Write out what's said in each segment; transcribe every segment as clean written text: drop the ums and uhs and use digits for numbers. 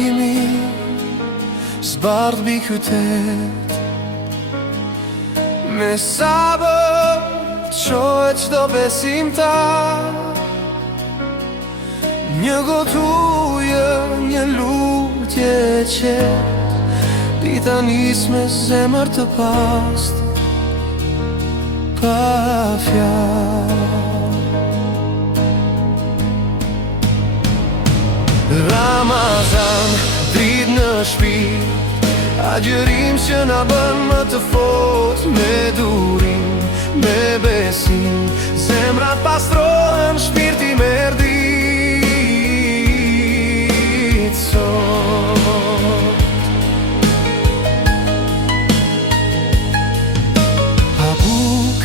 largimi zbardh mbi qytet. Me sabër qohet çdo besimtar, një gotë ujë, një lutje e qetë, dita nis me zemër të pastër, pa fjalë. Ramazan, dritë në shpirt, agjërim që na bën më të fortë, me durim, me besim, zemrat pastrohen, shpirti merdit sot. Pa buk,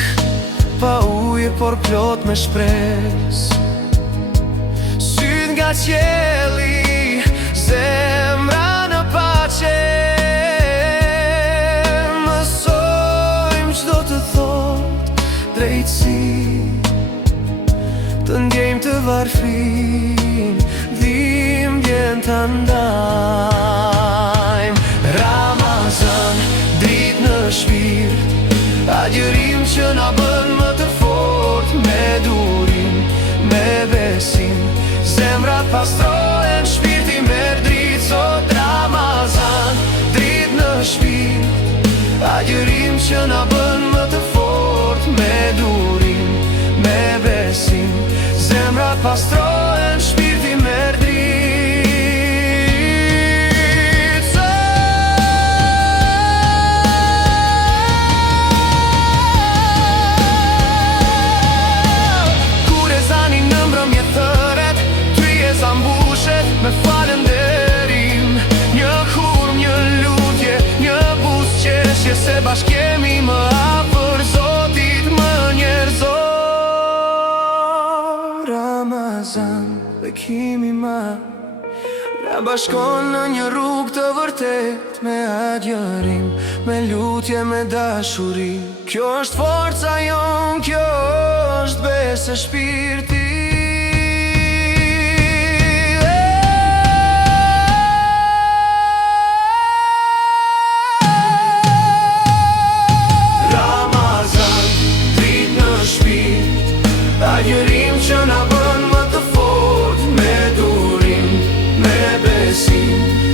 pa ujë, por plot me shpresë, syt nga qielli, zemra në pace. Mësojmë çdo të thot drejtësi, të ndjejmë të varfin, dhimbjen të ndajmë. Ramazan, dritë në shpirt, agjërim që na bën më të fortë, me durim, me besim, zemrat pastrohen, shpirti merr dritë sot. Ramazan, dritë në shpirt, agjërim që na bën më të fortë, me durim, me besim, zemrat pastrohen, shpirti merr dritë sot. Kur ezanin në mbrëmjet thëret, tryeza mbushet me falënderim, një hurm, një lutje, një buzëqeshje, se bashkë jemi më afër Zotit, më njerëzor. Ramazan, bekimi ma na bashkon në një rrugë të vërtet, me agjërim, me lutje, me dashuri. Kjo është forca jon, kjo është besë e shpirtit.